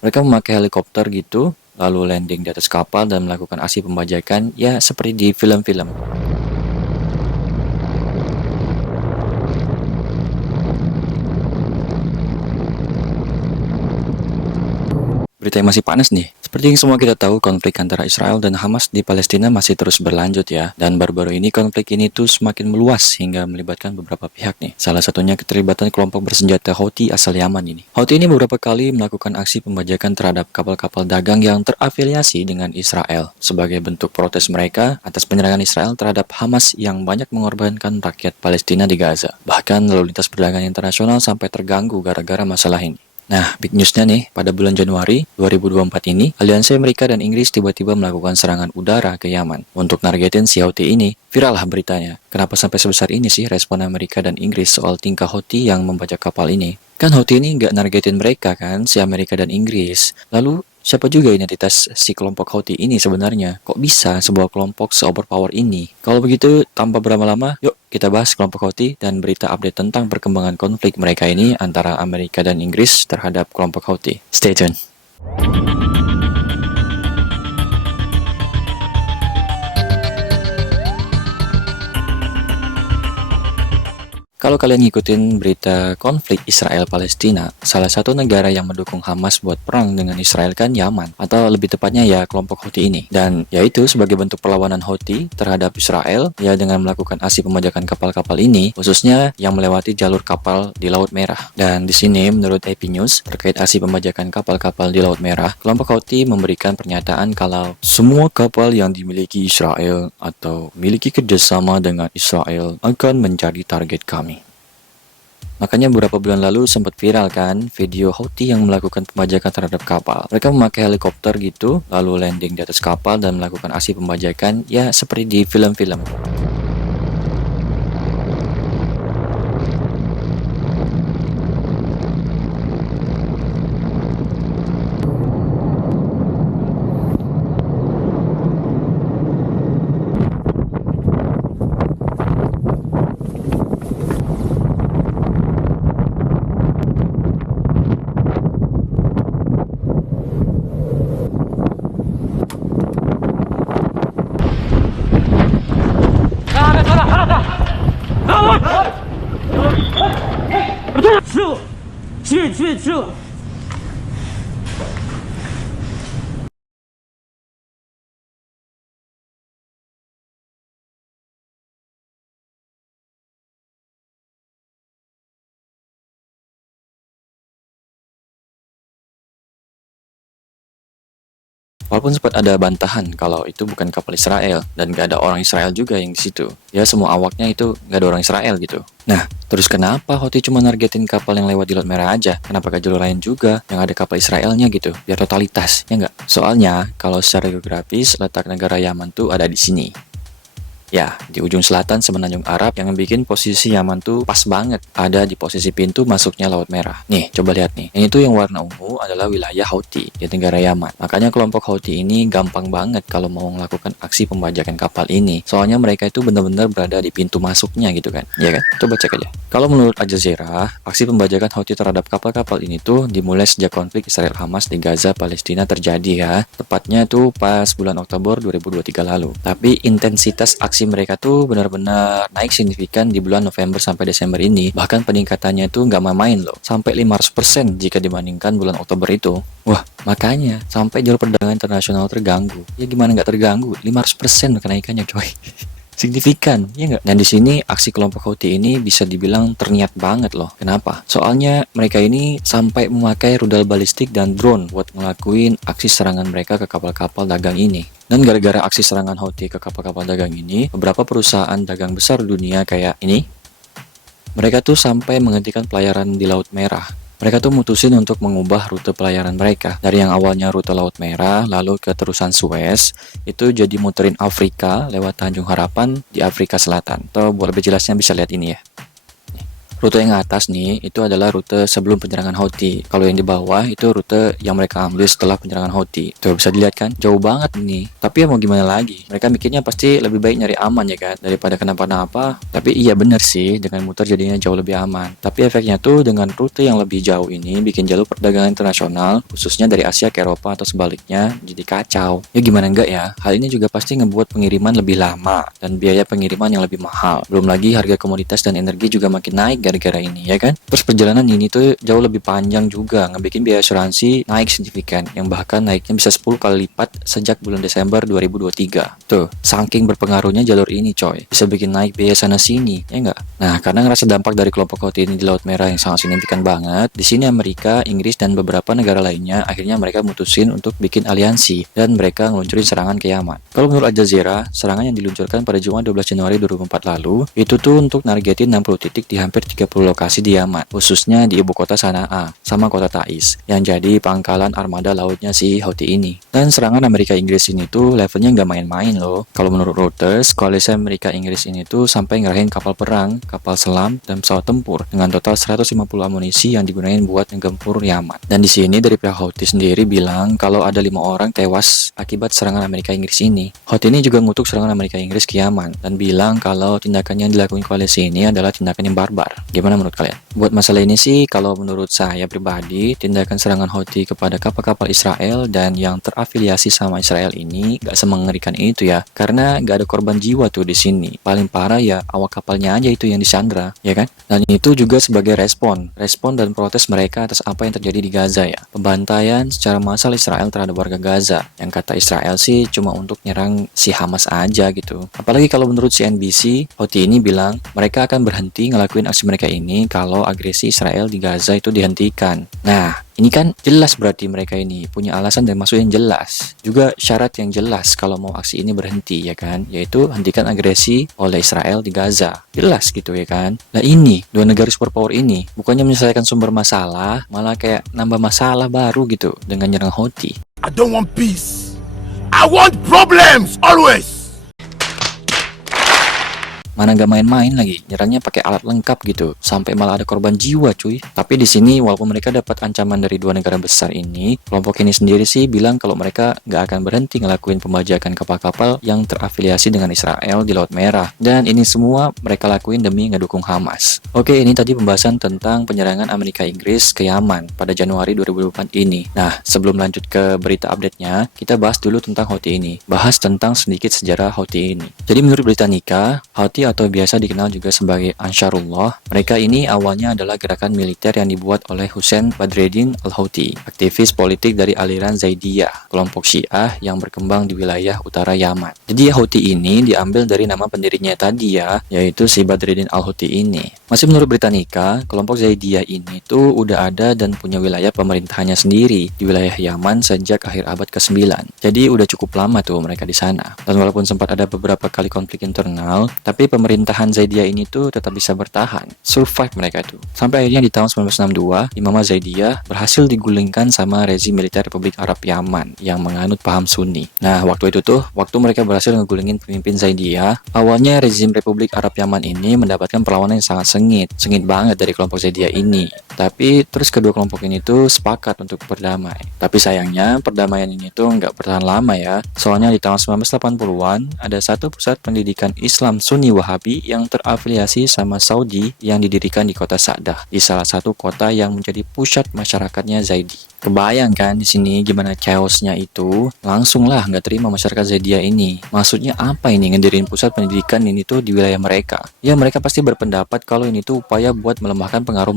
Mereka memakai helikopter gitu, lalu landing di atas kapal dan melakukan aksi pembajakan, ya seperti di film-film. Berita yang masih panas nih. Seperti yang semua kita tahu, konflik antara Israel dan Hamas di Palestina masih terus berlanjut ya. Dan baru-baru ini konflik ini tuh semakin meluas hingga melibatkan beberapa pihak nih. Salah satunya keterlibatan kelompok bersenjata Houthi asal Yaman ini. Houthi ini beberapa kali melakukan aksi pembajakan terhadap kapal-kapal dagang yang terafiliasi dengan Israel sebagai bentuk protes mereka atas penyerangan Israel terhadap Hamas yang banyak mengorbankan rakyat Palestina di Gaza. Bahkan lalu lintas perdagangan internasional sampai terganggu gara-gara masalah ini. Nah, big newsnya nih, pada bulan Januari 2024 ini, Aliansi Amerika dan Inggris tiba-tiba melakukan serangan udara ke Yaman untuk nargetin si Houthi ini. Viral lah beritanya. Kenapa sampai sebesar ini sih respon Amerika dan Inggris soal tingkah Houthi yang membajak kapal ini? Kan Houthi ini nggak nargetin mereka kan, si Amerika dan Inggris. Lalu, siapa juga identitas si kelompok Houthi ini sebenarnya? Kok bisa sebuah kelompok se-overpower ini? Kalau begitu, tanpa berlama-lama, yuk kita bahas kelompok Houthi dan berita update tentang perkembangan konflik mereka ini antara Amerika dan Inggris terhadap kelompok Houthi. Stay tuned. Kalau kalian ngikutin berita konflik Israel-Palestina, salah satu negara yang mendukung Hamas buat perang dengan Israel kan Yaman, atau lebih tepatnya ya kelompok Houthi ini. Dan yaitu sebagai bentuk perlawanan Houthi terhadap Israel, ya dengan melakukan aksi pembajakan kapal-kapal ini, khususnya yang melewati jalur kapal di Laut Merah. Dan di sini menurut AP News, terkait aksi pembajakan kapal-kapal di Laut Merah, kelompok Houthi memberikan pernyataan kalau semua kapal yang dimiliki Israel atau memiliki kerjasama dengan Israel akan menjadi target kami. Makanya beberapa bulan lalu sempat viral kan video Houthi yang melakukan pembajakan terhadap kapal. Mereka memakai helikopter gitu, lalu landing di atas kapal dan melakukan aksi pembajakan, ya seperti di film-film. Walaupun sempat ada bantahan kalau itu bukan kapal Israel dan gak ada orang Israel juga yang di situ. Ya semua awaknya itu gak ada orang Israel gitu. Nah, terus kenapa Houthi cuma nargetin kapal yang lewat di Laut Merah aja? Kenapa gak jalur lain juga yang ada kapal Israelnya gitu? Biar totalitas, ya nggak? Soalnya kalau secara geografis letak negara Yaman tuh ada di sini. Ya, di ujung selatan Semenanjung Arab yang bikin posisi Yaman tuh pas banget. Ada di posisi pintu masuknya Laut Merah. Nih, coba lihat nih. Ini tuh yang warna ungu adalah wilayah Houthi di negara Yaman. Makanya kelompok Houthi ini gampang banget kalau mau melakukan aksi pembajakan kapal ini. Soalnya mereka itu benar-benar berada di pintu masuknya gitu kan. Ya kan? Coba cek aja. Kalau menurut Al Jazeera, aksi pembajakan Houthi terhadap kapal-kapal ini tuh dimulai sejak konflik Israel-Hamas di Gaza, Palestina terjadi ya. Tepatnya tuh pas bulan Oktober 2023 lalu. Tapi intensitas aksi mereka tuh benar-benar naik signifikan di bulan November sampai Desember ini. Bahkan peningkatannya tuh nggak main-main loh, sampai 500% jika dibandingkan bulan Oktober itu. Wah, makanya sampai jalur perdagangan internasional terganggu. Ya gimana nggak terganggu? 500% kenaikannya coy. Signifikan, ya nggak? Dan di sini aksi kelompok Houthi ini bisa dibilang terniat banget loh. Kenapa? Soalnya mereka ini sampai memakai rudal balistik dan drone buat ngelakuin aksi serangan mereka ke kapal-kapal dagang ini. Dan gara-gara aksi serangan Houthi ke kapal-kapal dagang ini, beberapa perusahaan dagang besar dunia kayak ini, mereka tuh sampai menghentikan pelayaran di Laut Merah. Mereka tuh mutusin untuk mengubah rute pelayaran mereka. Dari yang awalnya rute Laut Merah, lalu ke terusan Suez, itu jadi muterin Afrika lewat Tanjung Harapan di Afrika Selatan. Atau buat lebih jelasnya bisa lihat ini ya. Rute yang atas nih, itu adalah rute sebelum penyerangan Houthi. Kalau yang di bawah, itu rute yang mereka ambil setelah penyerangan Houthi. Tuh, bisa dilihat kan? Jauh banget nih. Tapi ya mau gimana lagi? Mereka mikirnya pasti lebih baik nyari aman ya kan? Daripada kenapa-napa. Tapi iya bener sih, dengan muter jadinya jauh lebih aman. Tapi efeknya tuh dengan rute yang lebih jauh ini bikin jalur perdagangan internasional, khususnya dari Asia ke Eropa atau sebaliknya, jadi kacau. Ya gimana enggak ya? Hal ini juga pasti ngebuat pengiriman lebih lama dan biaya pengiriman yang lebih mahal. Belum lagi harga komoditas dan energi juga makin naik gara-gara ini ya kan. Terus perjalanan ini tuh jauh lebih panjang juga, ngebikin biaya asuransi naik signifikan, yang bahkan naiknya bisa 10 kali lipat sejak bulan Desember 2023. Tuh, saking berpengaruhnya jalur ini coy, bisa bikin naik biaya sana sini, ya enggak? Nah, karena ngerasa dampak dari kelompok Houthi ini di Laut Merah yang sangat signifikan banget, di sini Amerika, Inggris, dan beberapa negara lainnya akhirnya mereka mutusin untuk bikin aliansi dan mereka ngeluncurin serangan ke Yaman. Kalau menurut Al Jazeera, serangan yang diluncurkan pada Jumat 12 Januari 2004 lalu, itu tuh untuk nargetin 60 titik di hampir 30 lokasi di Yaman, khususnya di ibu kota Sanaa, sama kota Taiz, yang jadi pangkalan armada lautnya si Houthi ini. Dan serangan Amerika Inggris ini tuh levelnya nggak main-main loh. Kalau menurut Reuters, koalisi Amerika Inggris ini tuh sampai ngerahin kapal perang, kapal selam, dan pesawat tempur dengan total 150 amunisi yang digunain buat menggempur Yaman. Dan di sini dari pihak Houthi sendiri bilang kalau ada 5 orang tewas akibat serangan Amerika Inggris ini. Houthi ini juga ngutuk serangan Amerika Inggris ke Yaman dan bilang kalau tindakan yang dilakukan koalisi ini adalah tindakan yang barbar. Gimana menurut kalian? Buat masalah ini sih, kalau menurut saya pribadi, tindakan serangan Houthi kepada kapal-kapal Israel dan yang terafiliasi sama Israel ini gak semengerikan itu ya, karena gak ada korban jiwa tuh di sini. Paling parah ya awak kapalnya aja itu yang disandra, ya kan? Dan itu juga sebagai respon dan protes mereka atas apa yang terjadi di Gaza ya. Pembantaian secara massal Israel terhadap warga Gaza, yang kata Israel sih cuma untuk nyerang si Hamas aja gitu. Apalagi kalau menurut CNBC, Houthi ini bilang mereka akan berhenti ngelakuin aksi mereka ini kalau agresi Israel di Gaza itu dihentikan. Nah, ini kan jelas berarti mereka ini punya alasan dan maksud yang jelas. Juga syarat yang jelas kalau mau aksi ini berhenti ya kan, yaitu hentikan agresi oleh Israel di Gaza. Jelas gitu ya kan. Nah ini, dua negara superpower ini bukannya menyelesaikan sumber masalah, malah kayak nambah masalah baru gitu dengan nyerang Houthi. I don't want peace. I want problems always. Mana nggak main-main lagi, nyerangnya pakai alat lengkap gitu, sampai malah ada korban jiwa cuy. Tapi di sini walaupun mereka dapat ancaman dari dua negara besar ini, kelompok ini sendiri sih bilang kalau mereka nggak akan berhenti ngelakuin pembajakan kapal-kapal yang terafiliasi dengan Israel di Laut Merah. Dan ini semua mereka lakuin demi ngedukung Hamas. Oke, ini tadi pembahasan tentang penyerangan Amerika Inggris ke Yaman pada Januari 2024 ini. Nah, sebelum lanjut ke berita update-nya, kita bahas dulu tentang Houthi ini. Bahas tentang sedikit sejarah Houthi ini. Jadi menurut Britannica, Houthi atau biasa dikenal juga sebagai Ansarullah, mereka ini awalnya adalah gerakan militer yang dibuat oleh Hussein Badreddin Al-Houthi, aktivis politik dari aliran Zaidiyah, kelompok Syiah yang berkembang di wilayah utara Yaman. Jadi Houthi ini diambil dari nama pendirinya tadi ya, yaitu si Badreddin Al-Houthi ini. Masih menurut Britannica, kelompok Zaidiyah ini tuh udah ada dan punya wilayah pemerintahannya sendiri di wilayah Yaman sejak akhir abad ke-9. Jadi udah cukup lama tuh mereka di sana. Dan walaupun sempat ada beberapa kali konflik internal, tapi pemerintahan Zaidiyah ini tuh tetap bisa bertahan, survive mereka tuh. Sampai akhirnya di tahun 1962, Imamah Zaidiyah berhasil digulingkan sama rezim militer Republik Arab Yaman yang menganut paham Sunni. Nah, waktu itu tuh, waktu mereka berhasil ngegulingin pemimpin Zaidiyah, awalnya rezim Republik Arab Yaman ini mendapatkan perlawanan yang sangat sengit banget dari kelompok Zaidiyah ini. Tapi terus kedua kelompok ini tuh sepakat untuk berdamai. Tapi sayangnya perdamaian ini tuh nggak bertahan lama ya. Soalnya di tahun 1980-an ada satu pusat pendidikan Islam Sunni Wahabi yang terafiliasi sama Saudi yang didirikan di kota Sa'dah, di salah satu kota yang menjadi pusat masyarakatnya Zaidi. Kebayang kan di sini gimana chaosnya itu? Langsung lah nggak terima masyarakat Zaidiyah ini. Maksudnya apa ini ngedirin pusat pendidikan ini tuh di wilayah mereka? Ya mereka pasti berpendapat kalau ini tuh upaya buat melemahkan pengaruh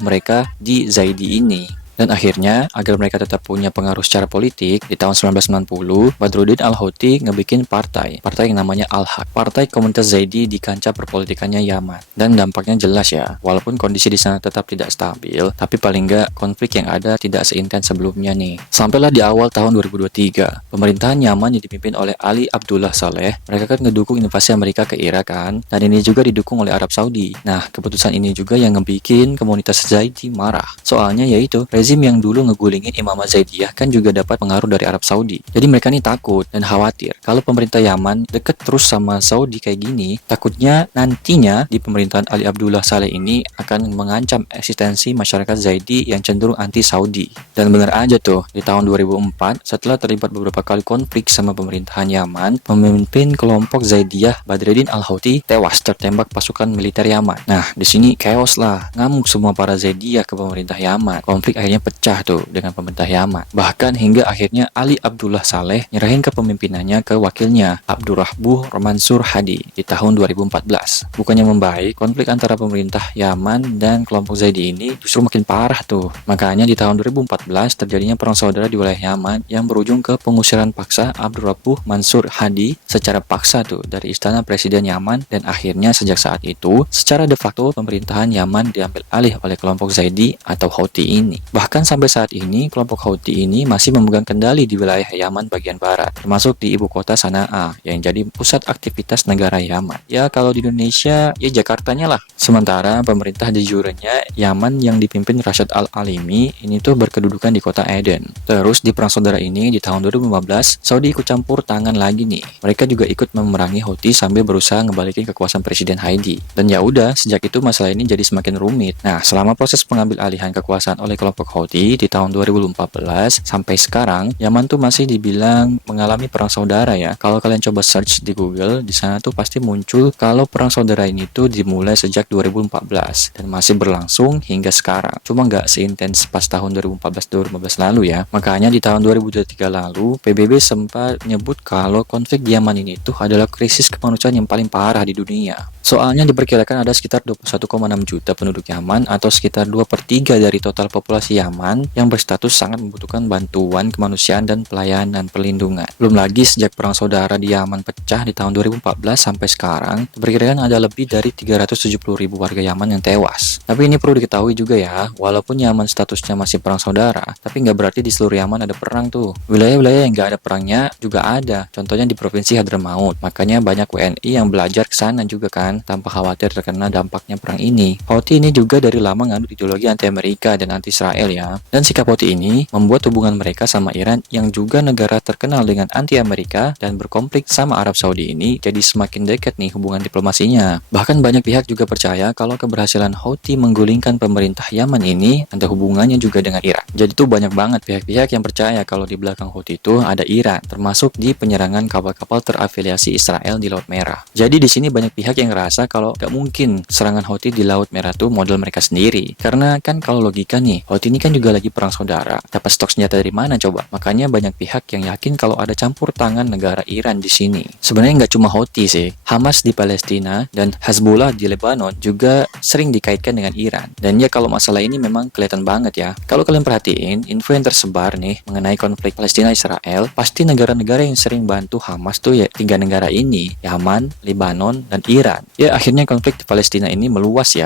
mereka di Zaidi ini. Dan akhirnya, agar mereka tetap punya pengaruh secara politik, di tahun 1990, Badruddin Al-Houthi ngebikin partai yang namanya Al-Haq, partai komunitas Zaidi di kancah perpolitikannya Yaman. Dan dampaknya jelas ya, walaupun kondisi di sana tetap tidak stabil, tapi paling nggak konflik yang ada tidak seintens sebelumnya nih. Sampailah di awal tahun 2023, pemerintahan Yaman yang dipimpin oleh Ali Abdullah Saleh, mereka kan ngedukung invasi Amerika ke Irak kan, dan ini juga didukung oleh Arab Saudi. Nah, keputusan ini juga yang ngebikin komunitas Zaidi marah. Soalnya yaitu, rezim rezim yang dulu ngegulingin Imamah Zaidiyah kan juga dapat pengaruh dari Arab Saudi. Jadi mereka nih takut dan khawatir kalau pemerintah Yaman deket terus sama Saudi kayak gini, takutnya nantinya di pemerintahan Ali Abdullah Saleh ini akan mengancam eksistensi masyarakat Zaidi yang cenderung anti Saudi. Dan benar aja tuh, di tahun 2004 setelah terlibat beberapa kali konflik sama pemerintahan Yaman, pemimpin kelompok Zaidiyah Badreddin Al-Houthi tewas tertembak pasukan militer Yaman. Nah, di sini chaos lah, ngamuk semua para Zaidiyah ke pemerintah Yaman. Konflik akhirnya pecah tuh dengan pemerintah Yaman. Bahkan hingga akhirnya Ali Abdullah Saleh nyerahin kepemimpinannya ke wakilnya Abdurrahbuh Mansur Hadi di tahun 2014. Bukannya membaik, konflik antara pemerintah Yaman dan kelompok Zaidi ini justru makin parah tuh. Makanya di tahun 2014 terjadinya perang saudara di wilayah Yaman yang berujung ke pengusiran paksa Abdurrahbuh Mansur Hadi secara paksa tuh dari istana presiden Yaman, dan akhirnya sejak saat itu secara de facto pemerintahan Yaman diambil alih oleh kelompok Zaidi atau Houthi ini. Bahkan sampai saat ini kelompok Houthi ini masih memegang kendali di wilayah Yaman bagian barat, termasuk di ibu kota Sanaa yang jadi pusat aktivitas negara Yaman. Ya kalau di Indonesia ya Jakartanya lah. Sementara pemerintah de jure-nya Yaman yang dipimpin Rashad Al-Alimi ini tuh berkedudukan di kota Aden. Terus di perang saudara ini di tahun 2015 Saudi ikut campur tangan lagi nih. Mereka juga ikut memerangi Houthi sambil berusaha ngebalikin kekuasaan Presiden Hadi. Dan ya udah, sejak itu masalah ini jadi semakin rumit. Nah, selama proses pengambil alihan kekuasaan oleh kelompok Houthi di tahun 2014 sampai sekarang, Yaman tuh masih dibilang mengalami perang saudara ya. Kalau kalian coba search di Google, di sana tuh pasti muncul kalau perang saudara ini tuh dimulai sejak 2014 dan masih berlangsung hingga sekarang. Cuma nggak seintens pas tahun 2014-2015 lalu ya. Makanya di tahun 2023 lalu, PBB sempat nyebut kalau konflik di Yaman ini tuh adalah krisis kemanusiaan yang paling parah di dunia. Soalnya diperkirakan ada sekitar 21,6 juta penduduk Yaman atau sekitar 2/3 dari total populasi Yaman yang berstatus sangat membutuhkan bantuan kemanusiaan dan pelayanan perlindungan. Belum lagi sejak perang saudara di Yaman pecah di tahun 2014 sampai sekarang, diperkirakan ada lebih dari 370.000 warga Yaman yang tewas. Tapi ini perlu diketahui juga ya, walaupun Yaman statusnya masih perang saudara, tapi nggak berarti di seluruh Yaman ada perang tuh. Wilayah-wilayah yang nggak ada perangnya juga ada, contohnya di Provinsi Hadramaut. Makanya banyak WNI yang belajar ke sana juga kan, tanpa khawatir terkena dampaknya perang ini. Houthi ini juga dari lama nganut ideologi anti-Amerika dan anti-Israel ya. Dan sikap Houthi ini membuat hubungan mereka sama Iran yang juga negara terkenal dengan anti-Amerika dan berkonflik sama Arab Saudi ini jadi semakin dekat nih hubungan diplomasinya. Bahkan banyak pihak juga percaya kalau keberhasilan Houthi menggulingkan pemerintah Yaman ini ada hubungannya juga dengan Iran. Jadi tuh banyak banget pihak-pihak yang percaya kalau di belakang Houthi itu ada Iran, termasuk di penyerangan kapal-kapal terafiliasi Israel di Laut Merah. Jadi di sini banyak pihak yang ngerasa kalau gak mungkin serangan Houthi di Laut Merah tuh model mereka sendiri. Karena kan kalau logika nih, Houthi ini kan juga lagi perang saudara. Dapat stok senjata dari mana coba? Makanya banyak pihak yang yakin kalau ada campur tangan negara Iran di sini. Sebenarnya nggak cuma Houthi sih, Hamas di Palestina dan Hezbollah di Lebanon juga sering dikaitkan dengan Iran. Dan ya kalau masalah ini memang kelihatan banget ya. Kalau kalian perhatiin, info yang tersebar nih mengenai konflik Palestina-Israel, pasti negara-negara yang sering bantu Hamas tuh ya 3 negara ini, Yaman, Lebanon, dan Iran. Ya akhirnya konflik di Palestina ini meluas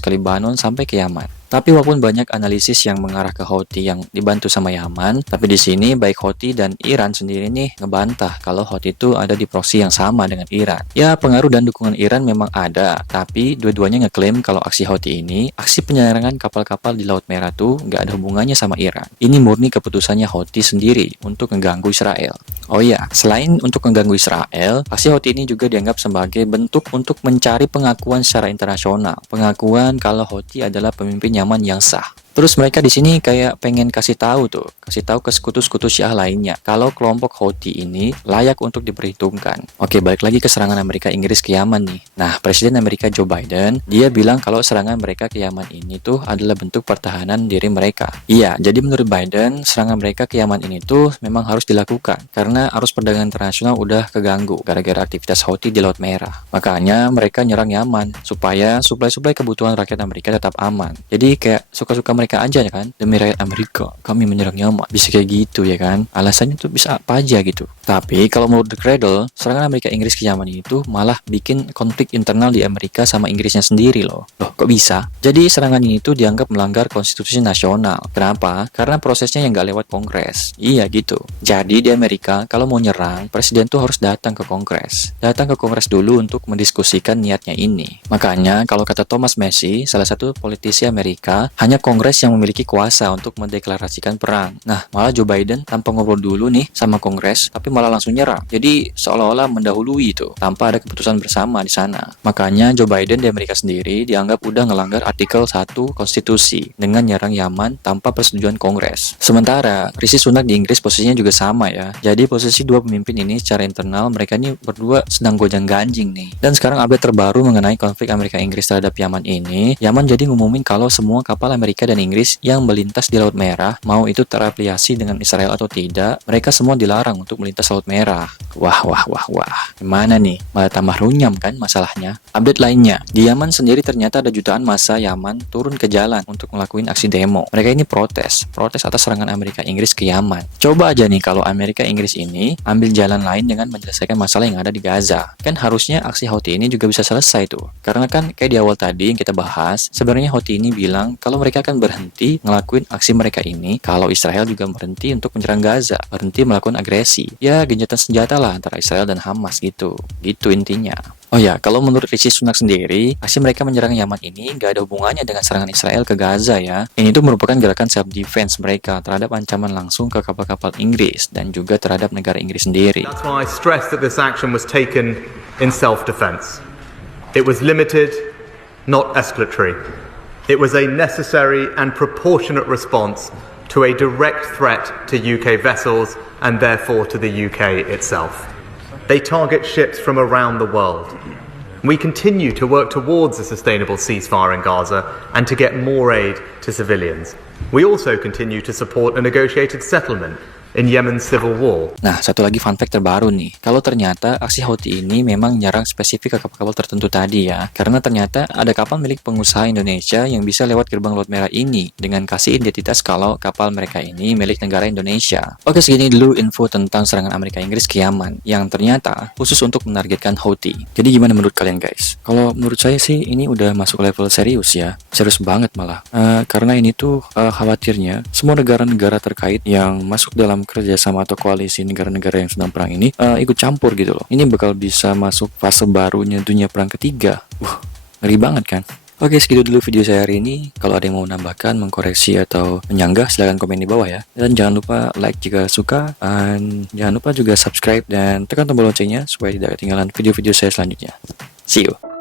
ke Lebanon sampai ke Yaman. Tapi walaupun banyak analisis yang mengarah ke Houthi yang dibantu sama Yaman, tapi di sini baik Houthi dan Iran sendiri nih ngebantah kalau Houthi itu ada di proksi yang sama dengan Iran. Ya pengaruh dan dukungan Iran memang ada, tapi dua-duanya ngeklaim kalau aksi Houthi ini, aksi penyerangan kapal-kapal di Laut Merah tuh nggak ada hubungannya sama Iran. Ini murni keputusannya Houthi sendiri untuk mengganggu Israel. Oh iya, selain untuk mengganggu Israel, aksi Houthi ini juga dianggap sebagai bentuk untuk mencari pengakuan secara internasional. Pengakuan kalau Houthi adalah pemimpin Yaman yang sah. Terus mereka di sini kayak pengen kasih tahu ke sekutu-sekutu Syiah lainnya kalau kelompok Houthi ini layak untuk diperhitungkan. Oke, balik lagi ke serangan Amerika Inggris ke Yaman nih. Nah, Presiden Amerika Joe Biden, dia bilang kalau serangan mereka ke Yaman ini tuh adalah bentuk pertahanan diri mereka. Iya, jadi menurut Biden, serangan mereka ke Yaman ini tuh memang harus dilakukan karena arus perdagangan internasional udah keganggu gara-gara aktivitas Houthi di Laut Merah. Makanya mereka nyerang Yaman supaya suplai-suplai kebutuhan rakyat Amerika tetap aman. Jadi kayak suka-suka mereka aja ya kan, demi rakyat Amerika kami menyerang Yaman, bisa kayak gitu ya kan, alasannya tuh bisa apa aja gitu. Tapi kalau menurut The Cradle, serangan Amerika Inggris ke Yaman itu malah bikin konflik internal di Amerika sama Inggrisnya sendiri loh. Loh, kok bisa? Jadi serangan ini tuh dianggap melanggar konstitusi nasional. Kenapa? Karena prosesnya yang nggak lewat Kongres. Iya gitu. Jadi di Amerika, kalau mau nyerang, presiden tuh harus datang ke Kongres. Datang ke Kongres dulu untuk mendiskusikan niatnya ini. Makanya, kalau kata Thomas Massey, salah satu politisi Amerika, hanya Kongres yang memiliki kuasa untuk mendeklarasikan perang. Nah, malah Joe Biden tanpa ngobrol dulu nih sama Kongres, tapi malah langsung nyerang. Jadi seolah-olah mendahului itu, tanpa ada keputusan bersama di sana. Makanya Joe Biden di Amerika sendiri dianggap udah ngelanggar artikel 1 konstitusi dengan nyerang Yaman tanpa persetujuan Kongres. Sementara Rishi Sunak di Inggris posisinya juga sama ya. Jadi posisi dua pemimpin ini secara internal mereka ini berdua sedang gojang-ganjing nih. Dan sekarang update terbaru mengenai konflik Amerika Inggris terhadap Yaman ini, Yaman jadi ngumumin kalau semua kapal Amerika dan Inggris yang melintas di Laut Merah, mau itu terafiliasi dengan Israel atau tidak, mereka semua dilarang untuk melintas Laut Merah. Wah. Gimana nih? Malah tambah runyam kan masalahnya? Update lainnya, di Yaman sendiri ternyata ada jutaan massa Yaman turun ke jalan untuk ngelakuin aksi demo. Mereka ini protes atas serangan Amerika Inggris ke Yaman. Coba aja nih kalau Amerika Inggris ini ambil jalan lain dengan menyelesaikan masalah yang ada di Gaza. Kan harusnya aksi Houthi ini juga bisa selesai tuh. Karena kan kayak di awal tadi yang kita bahas, sebenarnya Houthi ini bilang kalau mereka akan berhenti ngelakuin aksi mereka ini kalau Israel juga berhenti untuk menyerang Gaza, berhenti melakukan agresi. Ya, gencatan senjata lah antara Israel dan Hamas gitu. Gitu intinya. Oh ya, kalau menurut Rishi Sunak sendiri, aksi mereka menyerang Yaman ini nggak ada hubungannya dengan serangan Israel ke Gaza ya. Ini tuh merupakan gerakan self-defense mereka terhadap ancaman langsung ke kapal-kapal Inggris dan juga terhadap negara Inggris sendiri. That's why I stress that this action was taken in self-defense. It was limited, not escalatory. It was a necessary and proportionate response to a direct threat to UK vessels and therefore to the UK itself. They target ships from around the world. We continue to work towards a sustainable ceasefire in Gaza and to get more aid to civilians. We also continue to support a negotiated settlement in Yemen's civil war. Nah, satu lagi fun fact terbaru nih. Kalau ternyata aksi Houthi ini memang nyerang spesifik ke kapal-kapal tertentu tadi ya. Karena ternyata ada kapal milik pengusaha Indonesia yang bisa lewat gerbang Laut Merah ini dengan kasih identitas kalau kapal mereka ini milik negara Indonesia. Oke, segini dulu info tentang serangan Amerika Inggris ke Yaman yang ternyata khusus untuk menargetkan Houthi. Jadi gimana menurut kalian guys? Kalau menurut saya sih ini udah masuk level serius ya. Serius banget malah. Karena ini tuh khawatirnya semua negara-negara terkait yang masuk dalam kerjasama atau koalisi negara-negara yang sedang perang ini ikut campur gitu loh. Ini bakal bisa masuk fase barunya dunia perang ketiga. Ngeri banget kan? Oke, segitu dulu video saya hari ini. Kalau ada yang mau menambahkan, mengkoreksi atau menyanggah, silahkan komen di bawah ya. Dan jangan lupa like jika suka. Dan jangan lupa juga subscribe dan tekan tombol loncengnya supaya tidak ketinggalan video-video saya selanjutnya. See you!